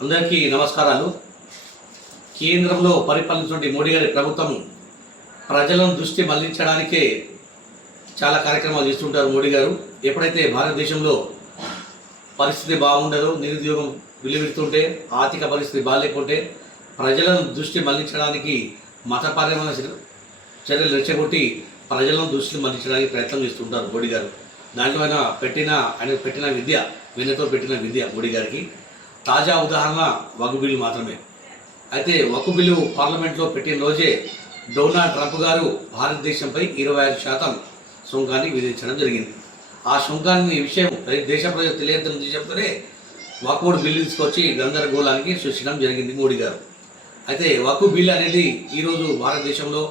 అందరికీ నమస్కారాలు. కేంద్రంలో పరిపాలించిన మోడీ గారి ప్రభుత్వం ప్రజలను దృష్టి మళ్ళించడానికే చాలా కార్యక్రమాలు చేస్తుంటారు మోడీ గారు. ఎప్పుడైతే భారతదేశంలో పరిస్థితి బాగుండదో నిరుద్యోగం విలువెడుతుంటే ఆర్థిక పరిస్థితి బాగాలేకుంటే ప్రజలను దృష్టి మళ్ళించడానికి మతపరమైన చర్యలు రెచ్చగొట్టి ప్రజలను దృష్టిని మళ్ళించడానికి ప్రయత్నం చేస్తుంటారు మోడీ గారు. దాంట్లో ఆయన పెట్టిన ఆయన పెట్టిన విద్య వెన్నతో పెట్టిన విద్య మోడీ గారికి. తాజా ఉదాహరణ వగు బిల్లు మాత్రమే. అయితే వక్కు బిల్లు పార్లమెంట్లో పెట్టిన రోజే డొనాల్డ్ ట్రంప్ గారు భారతదేశంపై ఇరవై ఐదు శాతం సుంకాన్ని విధించడం జరిగింది. ఆ సుంకాన్ని విషయం దేశ ప్రజలు తెలియదని విషయంతోనే వక్కుడు బిల్లు తీసుకొచ్చి గందరగోళానికి సృష్టించడం జరిగింది మోడీ గారు. అయితే వక్కు బిల్ అనేది ఈరోజు భారతదేశంలో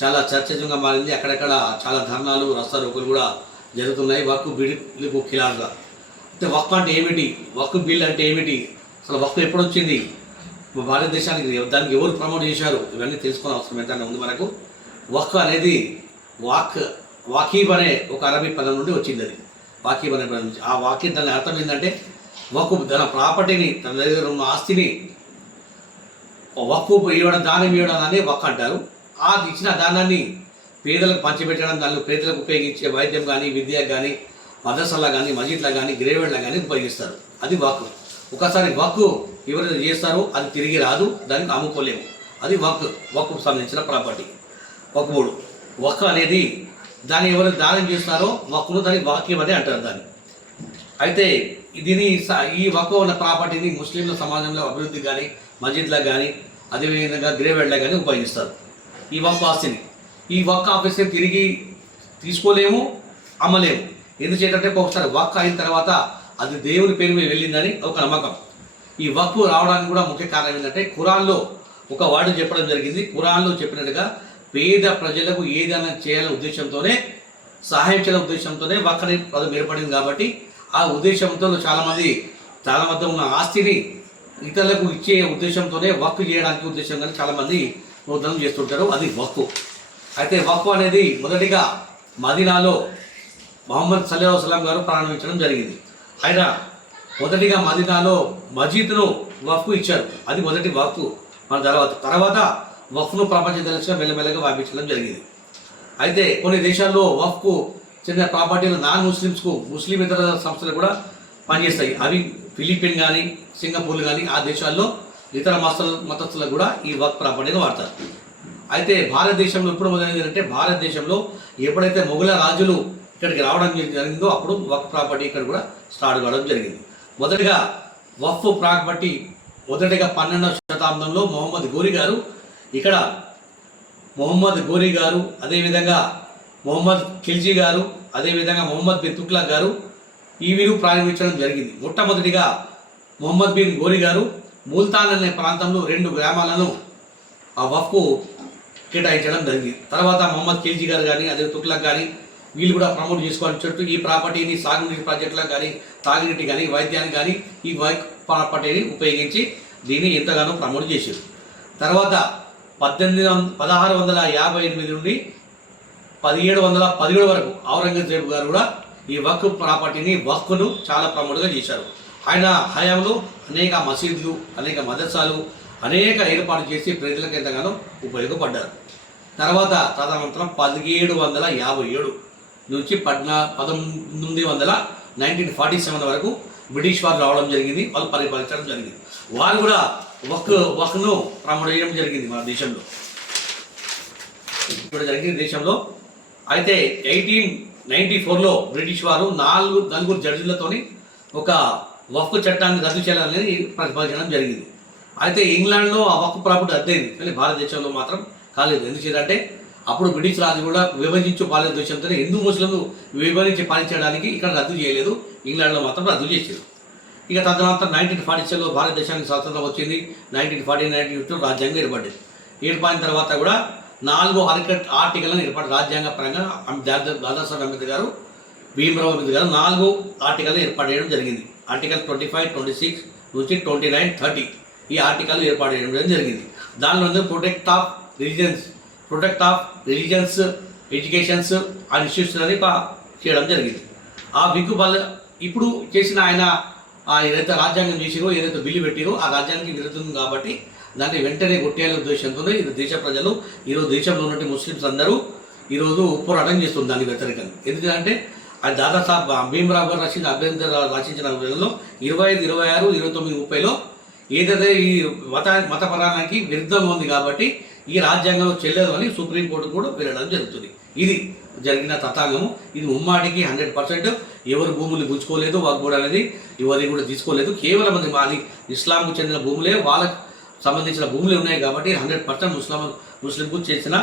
చాలా చర్చనీయంగా మారింది. అక్కడక్కడ చాలా ధర్నాలు రస్తా రోకులు కూడా జరుగుతున్నాయి. వక్కు బిల్లుకు ఖిలాఫ్గా అంటే అంటే ఏమిటి? వక్కు బిల్ అంటే ఏమిటి? అసలు వక్ఫ్ ఎప్పుడు వచ్చింది? భారతదేశానికి దానికి ఎవరు ప్రమోట్ చేశారు? ఇవన్నీ తెలుసుకునే అవసరం ఎంతైనా ఉంది మనకు. వక్ఫ్ అనేది వాక్ వాకీబ్ అనే ఒక అరబీ పదం నుండి వచ్చింది అది. వాకీబ్ అనే పదం నుంచి. ఆ వాకీ దాని అర్థం ఏంటంటే వక్కు తన ప్రాపర్టీని తన దగ్గర ఉన్న ఆస్తిని వక్కు ఇవ్వడం దానం ఇవ్వడం అని వక్ అంటారు. ఆ ఇచ్చిన దానాన్ని పేదలకు పంచిపెట్టడం దానిలో పేదలకు ఉపయోగించే వైద్యం కానీ విద్య కానీ మదర్సలా కానీ మసీద్లా కానీ గ్రేవెడ్లా కానీ ఉపయోగిస్తారు. అది వాక్ ఒకసారి వాక్ ఎవరైనా చేస్తారో అది తిరిగి రాదు దానికి అమ్ముకోలేము. అది వక్ వక్కు సంబంధించిన ప్రాపర్టీ. వక్బోర్డు వక్ అనేది దాన్ని ఎవరు దానం చేస్తారో వక్కును దాన్ని వాక్యం అని అంటారు దాన్ని. అయితే దీని స- ఈ వక్కు ఉన్న ప్రాపర్టీని ముస్లింల సమాజంలో అభివృద్ధి కానీ మస్జిద్లకు కానీ అదేవిధంగా గ్రేవెడ్లకు కానీ ఉపయోగిస్తారు. ఈ వక్క ఆస్తిని. ఈ వక్ ఆఫీస్ని తిరిగి తీసుకోలేము అమ్మలేము. ఎందుచేతంటే ఒకసారి వక్ అయిన తర్వాత అది దేవుని పేరు మీద వెళ్ళిందని ఒక నమ్మకం. ఈ వక్కు రావడానికి కూడా ముఖ్య కారణం ఏంటంటే ఖురాన్లో ఒక వాడు చెప్పడం జరిగింది. ఖురాన్లో చెప్పినట్టుగా పేద ప్రజలకు ఏదైనా చేయాలనే ఉద్దేశంతోనే సహాయం చేయాలనే ఉద్దేశంతోనే వక్కని పదం ఏర్పడింది కాబట్టి ఆ ఉద్దేశంతో చాలామంది చాలా వద్ద ఉన్న ఆస్తిని ఇతరులకు ఇచ్చే ఉద్దేశంతోనే వక్కు చేయడానికి ఉద్దేశంగా చాలామంది నూతనం చేస్తుంటారు. అది వక్కు. అయితే వక్కు అనేది మొదటిగా మదీనాలో మహమ్మద్ సల్లీ వసలాం గారు ప్రారంభించడం జరిగింది. ఆయన మొదటిగా మదీనాలో మజీద్ను వఫ్కు ఇచ్చారు. అది మొదటి వఫ్కు. మన తర్వాత తర్వాత వఫ్ను ప్రపంచ దేశంగా మెల్లమెల్లగా వ్యాపించడం జరిగింది. అయితే కొన్ని దేశాల్లో వఫ్కు చెందిన ప్రాపర్టీలు నాన్ ముస్లిమ్స్కు ముస్లిం ఇతర సంస్థలు కూడా పనిచేస్తాయి. అవి ఫిలిపిన్ కానీ సింగపూర్ కానీ ఆ దేశాల్లో ఇతర మతస్థుల మతస్థులకు కూడా ఈ వక్ ప్రాపర్టీని వాడతారు. అయితే భారతదేశంలో ఎప్పుడు మొదలైంది అంటే భారతదేశంలో ఎప్పుడైతే మొఘల రాజులు ఇక్కడికి రావడం జరిగిందో అప్పుడు వక్ ప్రాపర్టీ ఇక్కడ కూడా స్టార్ట్ కావడం జరిగింది. మొదటిగా వఫ్ ప్రాపర్టీ మొదటిగా పన్నెండవ శతాబ్దంలో మొహమ్మద్ గోరి గారు ఇక్కడ మొహమ్మద్ గోరి గారు అదేవిధంగా మొహమ్మద్ ఖిల్జీ గారు అదేవిధంగా మొహమ్మద్ బిన్ తుక్లా గారు ఈ వీరు ప్రారంభించడం జరిగింది. మొట్టమొదటిగా మొహమ్మద్ బిన్ గోరి గారు ముల్తాన్ అనే ప్రాంతంలో రెండు గ్రామాలను ఆ వఫ్కు కేటాయించడం జరిగింది. తర్వాత మొహమ్మద్ ఖిల్జీ గారు కానీ అదే తుగ్లక్ కానీ వీళ్ళు కూడా ప్రమోట్ చేసుకోవాలని చెట్టు ఈ ప్రాపర్టీని సాగునీటి ప్రాజెక్టులకు కానీ తాగునీటి కానీ వైద్యానికి కానీ ఈ ప్రాపర్టీని ఉపయోగించి దీన్ని ఎంతగానో ప్రమోట్ చేశారు. తర్వాత పద్దెనిమిది వంద పదహారు వందల యాభై ఎనిమిది నుండి పదిహేడు వందల పదిహేడు వరకు ఔరంగజేబు గారు కూడా ఈ వక్ ప్రాపర్టీని వక్కును చాలా ప్రమోట్గా చేశారు. ఆయన హయాంలో అనేక మసీదులు అనేక మదర్సాలు అనేక ఏర్పాటు చేసి ప్రజలకు ఎంతగానో ఉపయోగపడ్డారు. తర్వాత తదనంతరం పదిహేడు వందల యాభై ఏడు నుంచి పద్నా పంతొమ్మిది వందల నైన్టీన్ ఫార్టీ సెవెన్ వరకు బ్రిటిష్ వారు రావడం జరిగింది వాళ్ళు పరిపాలించడం జరిగింది. వారు కూడా వక్ వక్ను ప్రమోట్ జరిగింది మన దేశంలో. ఇప్పుడు జరిగిన దేశంలో. అయితే ఎయిటీన్ నైన్టీ ఫోర్లో బ్రిటిష్ వారు నాలుగు నలుగురు జడ్జిలతోని ఒక వక్ఫ్ చట్టాన్ని రద్దు చేయాలనేది ప్రతిపాదించడం జరిగింది. అయితే ఇంగ్లాండ్లో ఆ వక్ఫ్ ప్రాపర్టీ రద్దయింది. కానీ భారతదేశంలో మాత్రం కాలేదు. ఎందుకంటే అప్పుడు బ్రిటిష్ రాజు కూడా విభజించు పాలన దేశంతో హిందూ ముస్లింలు విభజించి పాలించడానికి ఇక్కడ రద్దు చేయలేదు. ఇంగ్లాండ్లో మాత్రం రద్దు చేశారు. ఇక తదనంతరం నైన్టీన్ ఫార్టీ సెవెన్లో భారతదేశానికి స్వాతంత్రం వచ్చింది. నైన్టీన్ ఫార్టీ నైన్టీన్ టూ రాజ్యాంగం ఏర్పడింది. ఏర్పడిన తర్వాత కూడా నాలుగు ఆర్టికల్ ఆర్టికల్ని ఏర్పాటు రాజ్యాంగ పరంగా అం- దాదాసాహెబ్ అంబేద్కర్ గారు భీమరావు అంబేద్కర్ గారు నాలుగు ఆర్టికల్ని ఏర్పాటు చేయడం జరిగింది. Article twenty five twenty six నుంచి ట్వంటీ నైన్ థర్టీ ఈ ఆర్టికల్ ఏర్పాటు చేయడం జరిగింది. దానిలో protect of religions protect of religions educations and institution అని చేయడం జరిగింది. ఆ విగ్గు బల ఇప్పుడు చేసిన ఆయన ఆ ఏదైతే రాజ్యాంగం చేసిరో ఏదైతే బిల్లు పెట్టిరో ఆ రాజ్యానికి విరుద్ధం కాబట్టి దాన్ని వెంటనే కొట్టేయాలనే ఉద్దేశంతో ఇది దేశ ప్రజలు ఈరోజు దేశంలో ఉన్నటువంటి ముస్లిమ్స్ అందరూ ఈరోజు పోరాటం చేస్తుంది దానికి వ్యతిరేకంగా. ఎందుకంటే అది దాదాసాహెబ్ భీమరావు గారు రచించిన అభ్యంతర రచించిన వేళలో ఇరవై ఐదు ఇరవై ఆరు ఇరవై తొమ్మిది ముప్పైలో ఏదైతే ఈ మత మతపరానికి విరుద్ధంగా ఉంది కాబట్టి ఈ రాజ్యాంగంలో చెల్లదు అని సుప్రీంకోర్టు కూడా వెళ్ళడం జరుగుతుంది. ఇది జరిగిన తతాంగము. ఇది ఉమ్మాటికి హండ్రెడ్ పర్సెంట్ ఎవరు భూములు గుంజుకోలేదు కూడా అనేది ఎవరిని కూడా తీసుకోలేదు. కేవలం అది మాది. ఇస్లాంకు చెందిన భూములే వాళ్ళకు సంబంధించిన భూములే ఉన్నాయి కాబట్టి హండ్రెడ్ పర్సెంట్ ముస్లిం ముస్లింకు చేసిన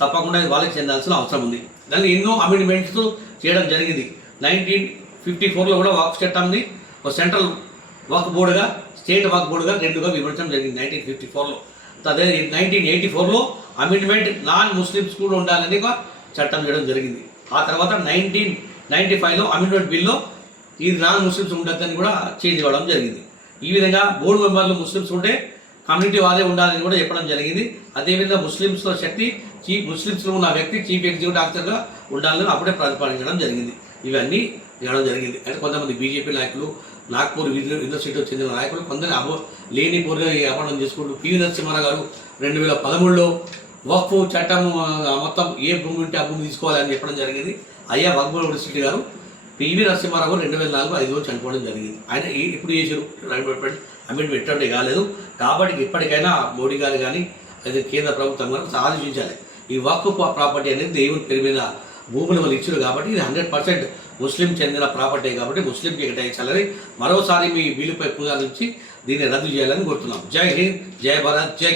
తప్పకుండా ఇది వాళ్ళకి చెందాల్సిన అవసరం ఉంది. దాన్ని ఎన్నో అమెండ్మెంట్స్ చేయడం జరిగింది. నైన్టీన్ ఫిఫ్టీ ఫోర్లో కూడా వాక్ చట్టంని ఒక సెంట్రల్ వాక్ బోర్డుగా స్టేట్ వాక్ బోర్డుగా రెండుగా విభజించడం జరిగింది నైన్టీన్ ఫిఫ్టీ ఫోర్లో. అదే నైన్టీన్ ఎయిటీ ఫోర్లో అమెండ్మెంట్ నాన్ ముస్లిమ్స్ కూడా ఉండాలని ఒక చట్టం చేయడం జరిగింది. ఆ తర్వాత నైన్టీన్ నైన్టీ ఫైవ్లో అమెండ్మెంట్ బిల్లో ఇది నాన్ ముస్లిమ్స్ ఉండొద్దని కూడా చేంజ్ అవ్వడం జరిగింది. ఈ విధంగా బోర్డు మెంబర్లు ముస్లిమ్స్ ఉంటే కమ్యూనిటీ వాళ్ళే ఉండాలని కూడా చెప్పడం జరిగింది. అదేవిధంగా ముస్లిమ్స్లో శక్తి చీఫ్ ముస్లిమ్స్లో ఉన్న వ్యక్తి చీఫ్ ఎగ్జిక్యూటివ్ ఆఫీసర్గా ఉండాలని అప్పుడే ప్రతిపాదించడం జరిగింది. ఇవన్నీ చేయడం జరిగింది. అంటే కొంతమంది బీజేపీ నాయకులు నాగ్పూర్ యూని- యూనివర్సిటీకి చెందిన నాయకులు కొందరు అబో లేని పూర్గా వ్యాపారం చేసుకుంటూ పివి నరసింహారావు గారు రెండు వేల పదమూడులో వక్ఫ్ చట్టం మొత్తం ఏ భూమి ఉంటే ఆ భూమి తీసుకోవాలని చెప్పడం జరిగింది. అయ్యా వక్ఫ్ యూనివర్సిటీ గారు పివి నరసింహారావు రెండు వేల నాలుగు ఐదులో చనిపోవడం జరిగింది. ఆయన ఈ- ఇప్పుడు చేసారు అమెండ్మెంట్ ఎటువంటి కాలేదు. కాబట్టి ఇప్పటికైనా మోడీ గారు కానీ అయితే కేంద్ర ప్రభుత్వం కానీ ఆలోచించాలి ఈ వక్ఫ్ ప్రాపర్టీ అనేది దేవుని పేరు మీద భూములు వాళ్ళు ఇచ్చారు కాబట్టి ఇది హండ్రెడ్ పర్సెంట్ ముస్లిం చెందిన ప్రాపర్టీ కాబట్టి ముస్లింకి కేటాయించాలని మరోసారి మీ బిల్లుపై నుంచి దీన్ని రద్దు చేయాలని కోరుతున్నాం. జై హింద్ జై భారత్ జై